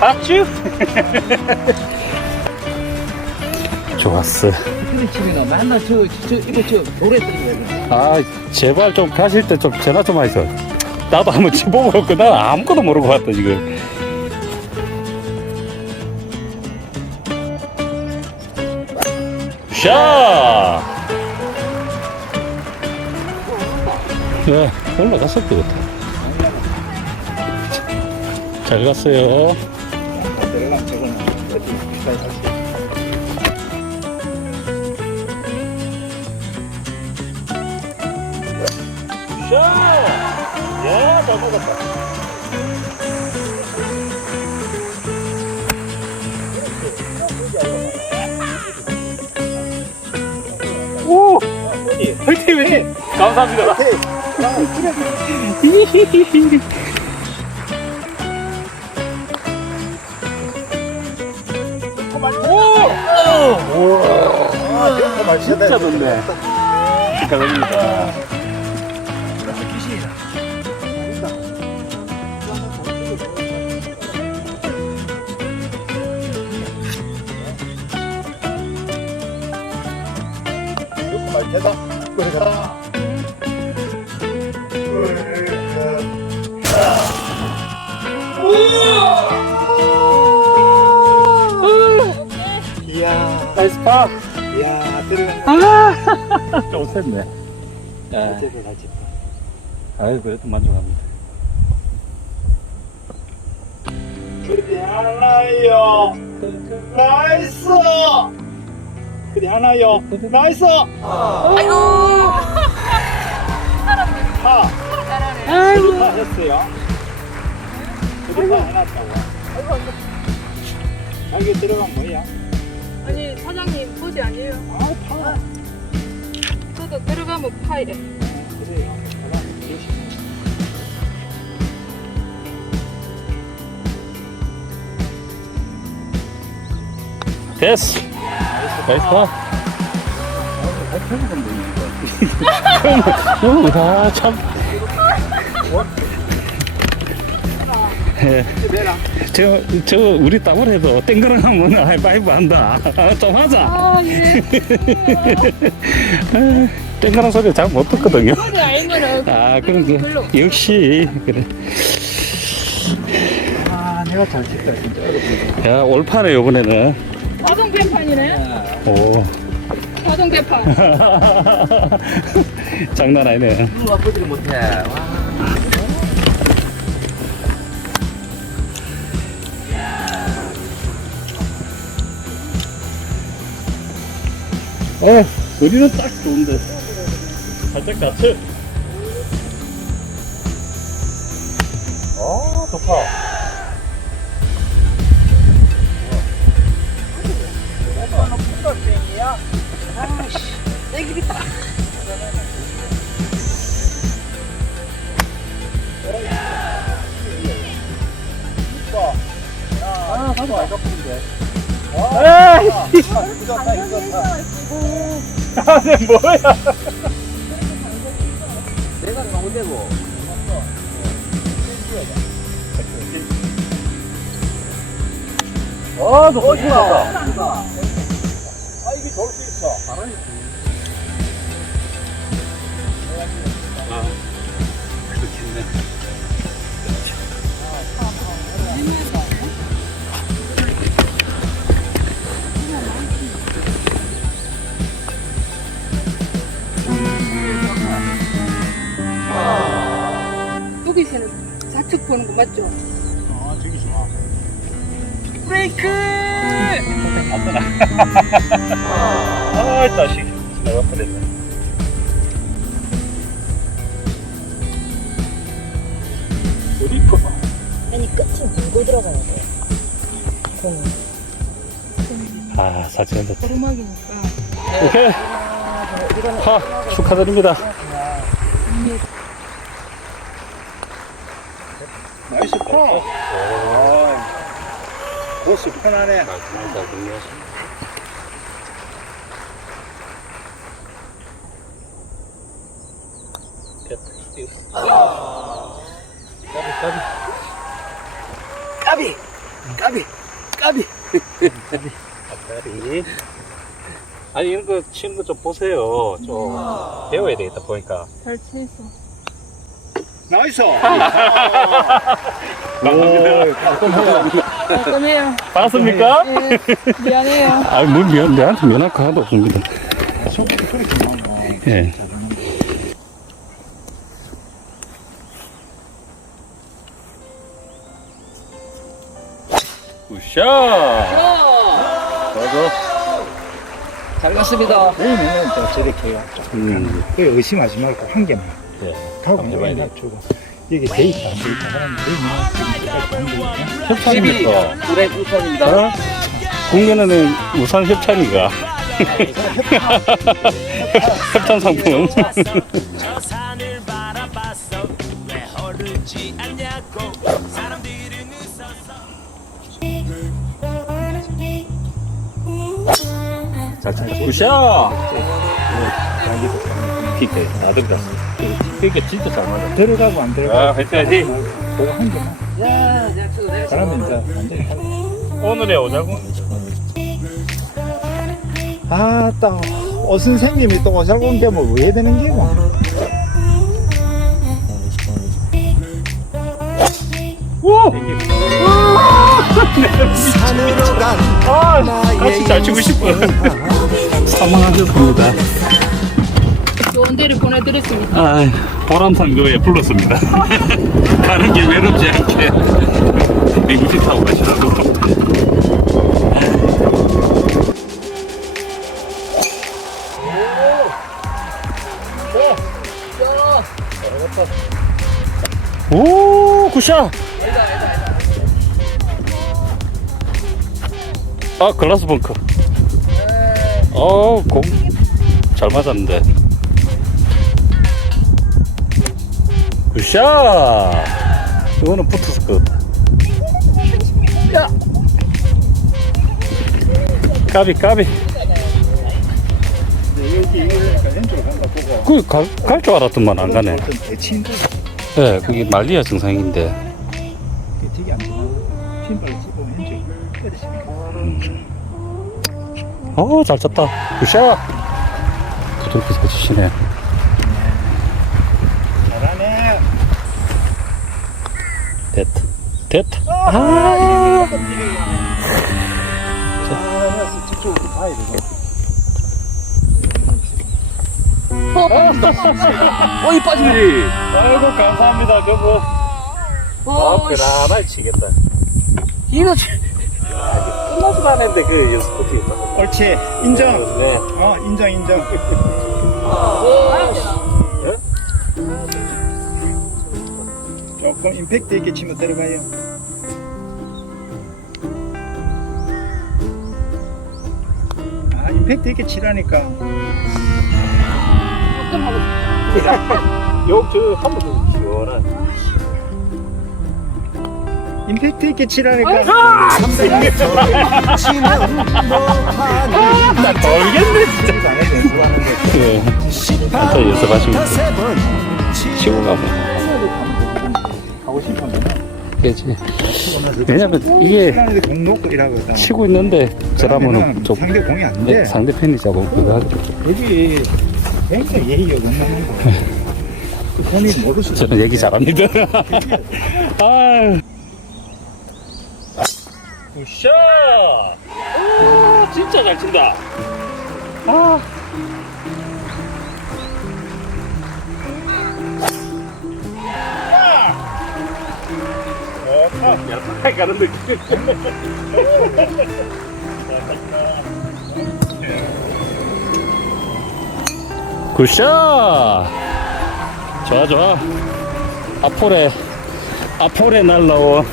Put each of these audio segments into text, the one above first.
아쭈 좋았어. 피리치기가 맨날 저, 저, 이거 저, 노래 거야. 아 제발 좀 가실 때 좀 전화 좀 하세요 나도 한번 왔고 나 아무것도 모르고 왔다 지금. 샤! 네, 올라갔을 것 같아. 잘 갔어요 내가 저거는 어디 비싸게 살수 샤! 야, 잘 먹었다. 오! 화이팅, 화이팅! 감사합니다. 아, 진짜 좋네. 축하드립니다. 말 대다. 그러 자. 이야, 나이스 파! 이야, 들어간. 좀 셌네. 야, 어쨌든 잘 쳤다. 아유, 그래도 만족합니다. 그리 하나요. 나이스. 그리 하나요. 나이스. 아이고. 파. 아이고. 파 했어요. 그리 파 해놨다고. 자기 들어간 뭐야? 사장님 버디 아니에요? 아, 파. 저도 들어가면 파이래. 그래요. 됐어! 나이스 파! 오, 아, 참. 예. 저, 저, 우리 땀을 해도 땡그랑 하면 하이파이브 한다. 아, 좀 하자. 아 예. 땡그랑 소리 잘 못 듣거든요. 알면은 아, 그런 별로. 게, 역시, 그래. 아, 내가 잘 쳤다, 진짜. 야, 올파네, 요번에는. 자동 개판이네. 오. 자동 개판. 장난 아니네. 누가 버티를 못해. 와. 어, 거리는 딱 좋은데. 살짝 좌측. 어, 좋다. 너는 풍선병이야? 아이씨, 내기이 딱. 아, 나도 알고 싶은데. 아, 내 뭐야? 내가 가면 되고. 아, 너무 좋다. 아, 이게 저럴 수 있어. 바람이. 아. 여기서는 좌측 보는 거 맞죠? 아, 저기 좋아. 아, 다시. 나가 버렸네. 어디 있어? 완전히 끝이 물고 들어가야 돼. 공. 아, 사진 좋다. 오르막이니까. 오케이. 하, 축하드립니다. 나이스 퍼. 오. 코스 편하네. 까비! 까비! 까비! 다리. 아니, 이런 거 치는 거 좀 보세요. 좀 배워야 되겠다, 보니까. 잘 치서. 나이스. 깔끔해요. 봤습니까? 예, 미안해요. 아, 뭐, 미안, 내한테 미안할 거 하나도 없습니다. 예. 굿샷! 맞아. 잘 갔습니다. 그러면은 또 저렇게 해요. 음, 그 의심하지 말고 한 개만 예. 가고 한번 이제 해봐야 놔주고 이게 돼 있다 안돼 있다 하는 게 협찬입니까? 불의 우선입니다. 어? 국내는 우산 협찬이가. 협찬 상품. 자, 자, 굿샷! 피크, 아들다. 피크 진짜 잘 맞아. 들어가고 안 들어가고 아, 화이팅, 화이팅! 그거 한 개만 야, 내가 저 내가 그러면 이제 완전히 할- 오늘의 오자고? 아따 오 선생님이 또 오잘 온 게 뭐 왜 되는 게고 아, 같이 잘 치고 싶어. 사망하셨습니다. 좋은 데를 보내드렸습니다. 아, 보람산교에 불렀습니다. 가는 길 외롭지 않게 미국식 타고 가시라고. 오, 굿샷! 아, 글라스 벙커. 어, 공, 잘 맞았는데. 굿샷! 이거는 붙었을 것 같다. 까비, 까비. 그, 갈, 갈 줄 알았더만 안 가네. 예, 그게 말리아 증상인데. 때리시니까 어, 잘 쳤다. 굿샷! 부드럽게. 잘하네 됐다. 됐다. 아 저쪽으로 가야 되고 어이 빠지기. 아이고, 감사합니다. 오, 씨. 그나마 치겠다. 이거 치- 끝나지도 않았는데, 그 연습 어떻게 했다. 옳지 인정 네. 어 인정 인정 조금 임팩트 있게 치면 들어가요. 아 임팩트 있게 치라니까. 조금 하고 요, 저, 한번더 시원한. 임팩트 있게 치라니까. 나 돌겠네, 진짜. 안 해도 연습하는데 예. 한타 연습하시면 치고 가면 하고 싶으면 되지. 왜냐면 이게 시간에 공 놓고 일하거든 치고 있는데 저라면 그러면은 좀 상대 공이 네, 안돼 상대 편이 자고 그거 하죠. 여기 굉장히 예의가 없는 거그 본인 모를 수 저는 얘기 잘합니다. 아. 굿샷! 오, 진짜 잘 친다. 아. 야, 가는 느낌. 굿샷! 좋아, 좋아. 앞폴에 앞폴에 날라온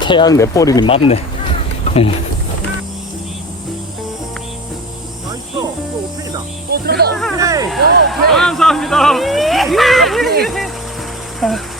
태양 넷볼이 맞네. 감사합니다.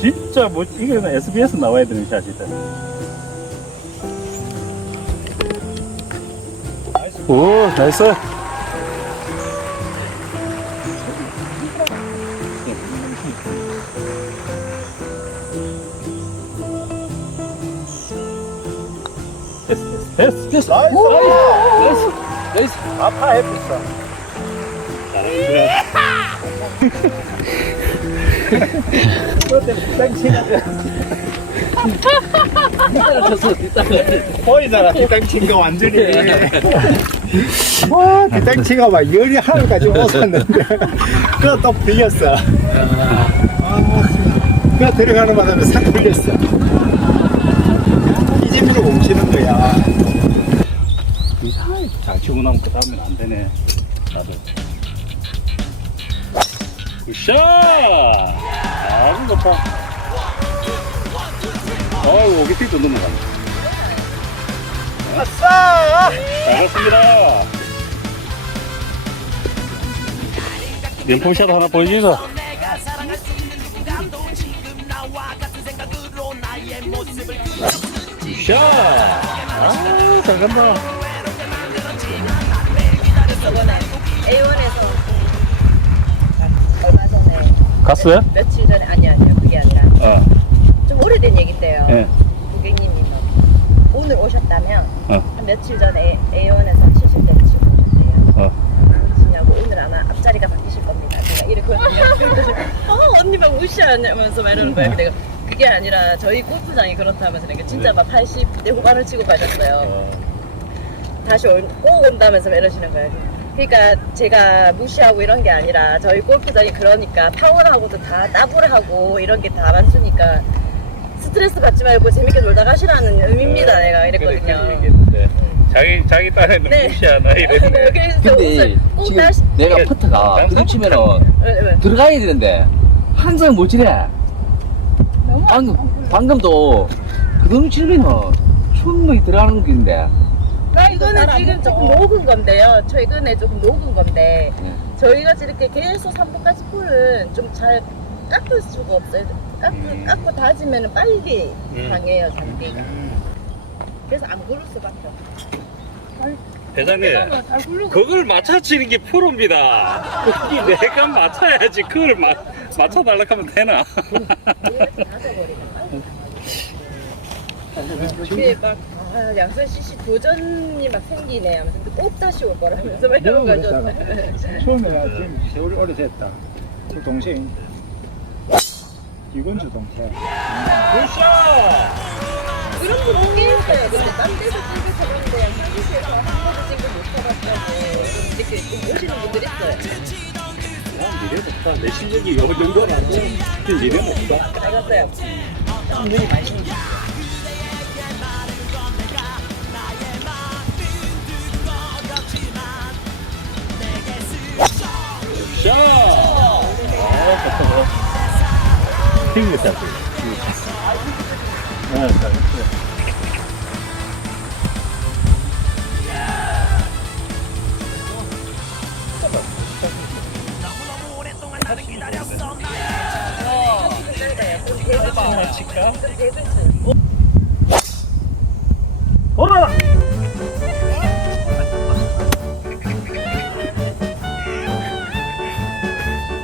진짜 뭐 이거는 SBS 나와야 되는 샷이다. 오 나이스. 됐어 됐어 됐어 나이스. 나이스. 아파 뒷땅 보이잖아 뒷땅친 거 완전히. 와 뒷땅치가 막 열이 하늘까지 오셨는데. 그거 또 풀렸어. 아, 그거 들어가는 바람에 싹 풀렸어. 이 재미로 뭉치는 거야. 이상하게 잘 치고 나면 그 다음엔 안 되네. 다들 굿샷! 아주 좋다 어우 오기티도 넘어가네. 아싸! 잘했습니다. 연품샷 하나 보여주소. 굿샷! 아 잘 간다. 저번에 A1에서 얼마 전에 갔어요? 며칠 전에 아니 아니요 그게 아니라 어, 좀 오래된 얘긴데요. 예. 고객님이 뭐 오늘 오셨다면 어. 한 며칠 전에 A1에서 70대를 치고 오셨대요. 어. 치냐고 오늘 아마 앞자리가 바뀌실 겁니다. 제가 이랬거든요. 그래서 어 언니 막 무시하냐면서 막 이러는 거예요. 근데 그게 아니라 저희 골프장이 그렇다면서 그러니까 진짜 막 80대 후반을 치고 가셨어요. 다시 올- 꼭 온다면서 막 이러시는 거예요. 그러니까 제가 무시하고 이런 게 아니라 저희 골프장이 그러니까 파워하고도 다 따블 하고 이런 게 다 많으니까 스트레스 받지 말고 재밌게 놀다 가시라는 의미입니다 내가 이랬거든요. 자기 자기 딴에는 네. 무시하나 이랬는데 네, 근데 지금 다시 내가 장사? 부딪히면은 네, 네. 들어가야 되는데 항상 못 치네. 방금 방금도 그놈 치면은 충분히 들어가는 길인데. 이거는 지금 조금 녹은 건데요. 최근에 조금 녹은 건데 네. 저희가 이렇게 계속 3분까지 풀은 좀 잘 깎을 수가 없어요. 깎고, 음. 깎고 다지면 빨리 음. 강해요 잔디가. 그래서 안 고를 수밖에 없어요. 대장님 그걸 맞춰치는 게 프로입니다. 내가 맞춰야지 그걸 마, 맞춰달라 하면 되나? 그게 막 아, 양선 씨씨 도전이 막 생기네 하면서 꼭 다시 올 거라면서 막 이런 거죠. 처음에 지금 세월이 오래됐다 그 동생 이건주 동생 그런 분꽤 있어요. 근데 딴 데서 찍을 쳐봤는데 양선 씨에서 한 번도 찍을 못 쳐봤다고 이렇게 좀 오시는 분들 있어요. 난 미래는 없다. 내 실력이 요 정도라고 미래는 없다. 알겠어요. 샷! 튕겼다. 네. 오라!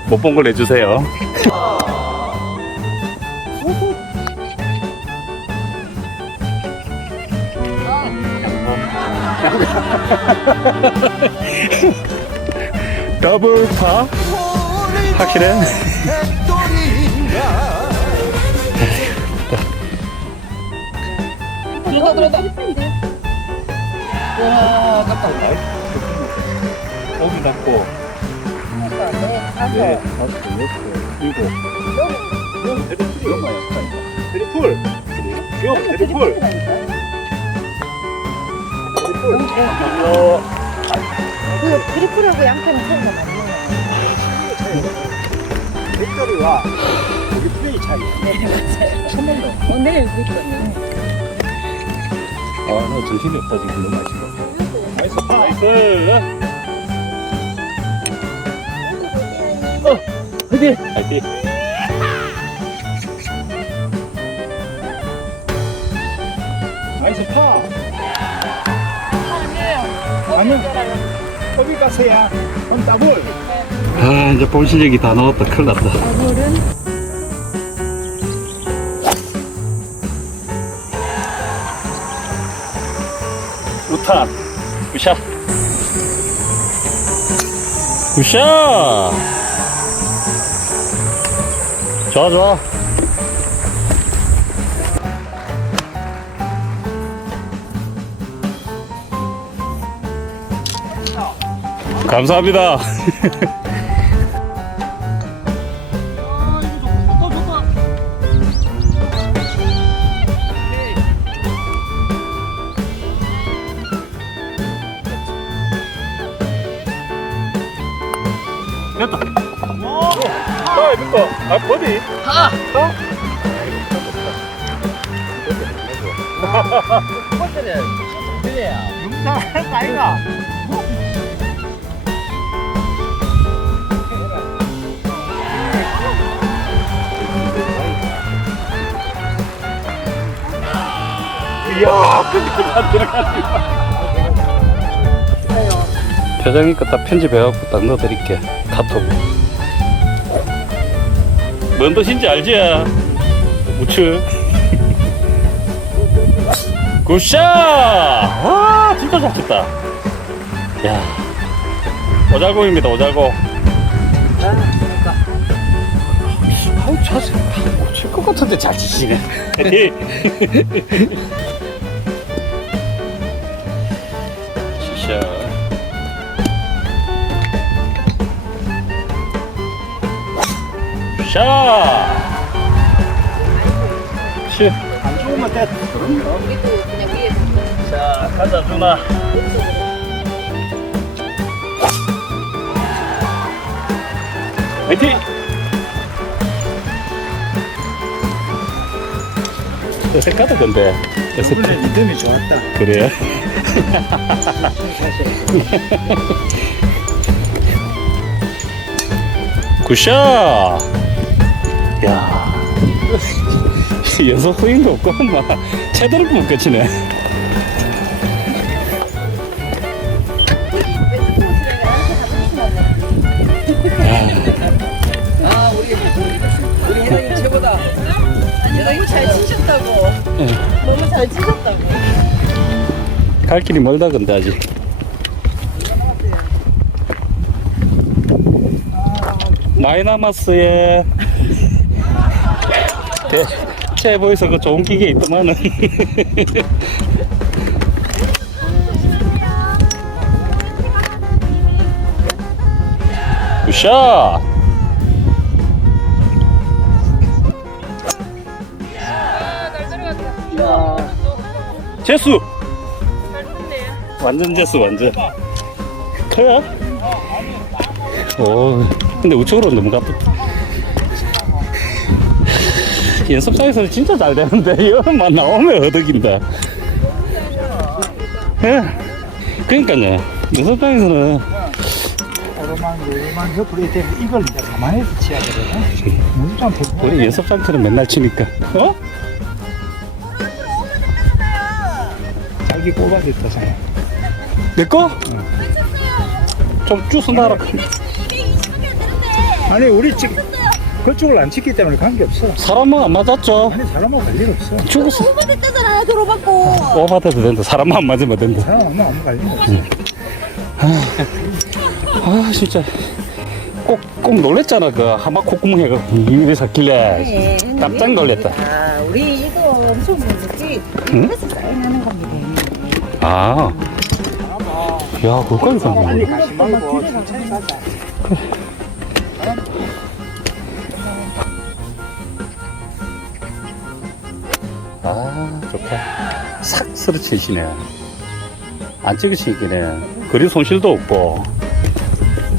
못 본 걸 내주세요. 더블 파? 확실해? 들어다 들어다? 와 깜짝 놀라 여기 닫고. 네, 네 다섯, 여섯, 일곱. 형, 형, 드리플 드리플 형, 드리플 그 트리플하고 양편은 차이가 많네요. 벡터리와 여기 플레이 차이. 어, 네, 그렇죠. 아, 나 정신이 없다 지금 너무 맛있어. 나이스, 나이스. 어, 화이팅! 화이팅! 나이스 파! 아니요. 거기 가세요. 그럼 더블. 아 이제 본 실력이 다 나왔다 큰일 났다 루탄 굿샷 굿샷 좋아 좋아 감사합니다 아, 이거 아, 버디. 용사 나이가. 이야, 근데 안 들어가네. 표정이 거딱 편집해갖고 딱 넣어드릴게 카톡. 뭔 뜻인지 알지? 우측 굿샷! 와 진짜 잘 쳤다. 야 오잘공입니다 오잘공. 아우 자세 칠것 같은데 잘 치시네 샷! 시. 안 좋으면. 우리도 그냥 위에 자, 가자, 누나. 화이팅! 어색하다, 근데. 어색 이번에 리듬이 좋았다. 그래요? 굿샷! 야 연속 스윙도 없고, 막, 제대로 못 끝이네. 아 우리 우리 회장님 최고다 너무 잘 치셨다고. 너무 잘 치셨다고. 갈 길이 멀다, 근데 아직. 남았어요. 대, 제보에서 그 좋은 기계 있더만은. 굿샷! 재수! 완전 재수, 완전. 커요? 오, 근데 우측으로 넘어갔다. 연습장에서는 진짜 잘 되는데, 이거만 나오면 어덕인다. 예. 그니까요. 연습장에서는 오르막, 오르막 옆으로 이렇게 이걸 이제 가만히서 치야 되거든. 백 우리 연습장처럼 맨날 치니까. 어? 자기 꼽아줬다잖아. 내 거? 좀 주워 놔라. 아니 우리 지금 그쪽을 안 찍기 때문에 관계없어. 사람만 안 맞았죠? 아니 사람하고 관련 없어. 죽었어. 됐잖아, 들어봤고. 오, 받아도 된다. 사람만 안 맞으면 된다. 사람하고는 아무 관련 없어. 아, 진짜. 꼭, 꼭 놀랬잖아 그 하마 콧구멍 해갖고 이래 샀길래 네, 깜짝 놀랐다. 아, 우리 이거 엄청 무섭지? 응? 그래서 사인하는 겁니다. 아. 야, 그거까지 빨리 갔네. 가지 말고 천천히 가자. 아, 좋다. 싹 쓰러 치시네. 안 찍으시기네. 그리 손실도 없고,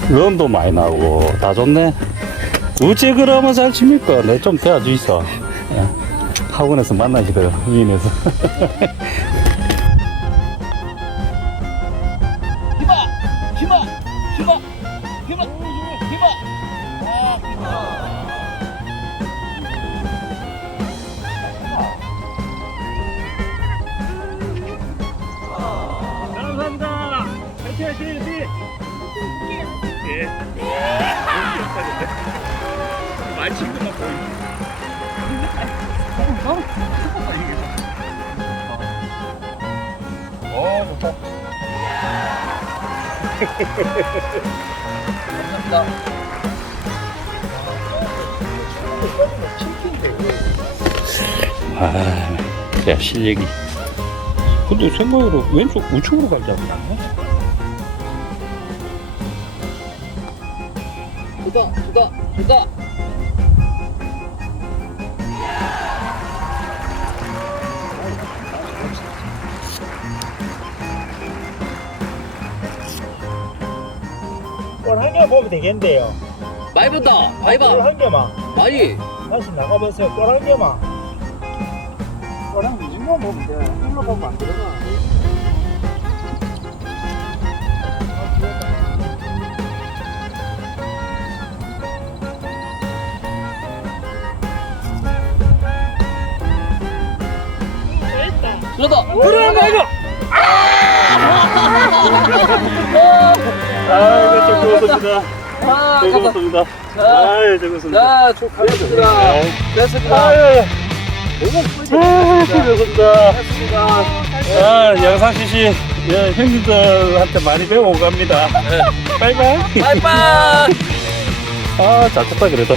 런도 많이 나고, 다 좋네. 어째 그러면 잘 칩니까? 내 좀 대화주 있어. 예. 학원에서 만나시더라, 위인에서. 아, 야, 실력이. 근데 생각으로 왼쪽 우측으로 가자고. 주다 주다 주다 꼴한 개 보면 되겠는데요. 많이 본다 많이 봐 꼴한 개만. 많이 다시 나가보세요. 꼴 한 개만. 꼴한 이 정도 보면 돼. 올라가면 안 들어가. 주다 아, 이거 좀 고맙습니다. 아좀 아깝다 고맙습니다. 아, 좀 고맙습니다. 자 축하드립니다 됐습니다 아유. 아, 고맙습니다. 아, 양상씨 씨, 예, 형님들한테 많이 배우고 갑니다. 바이바이. 빠이빠이 아, 잘 쳤다, 그래도.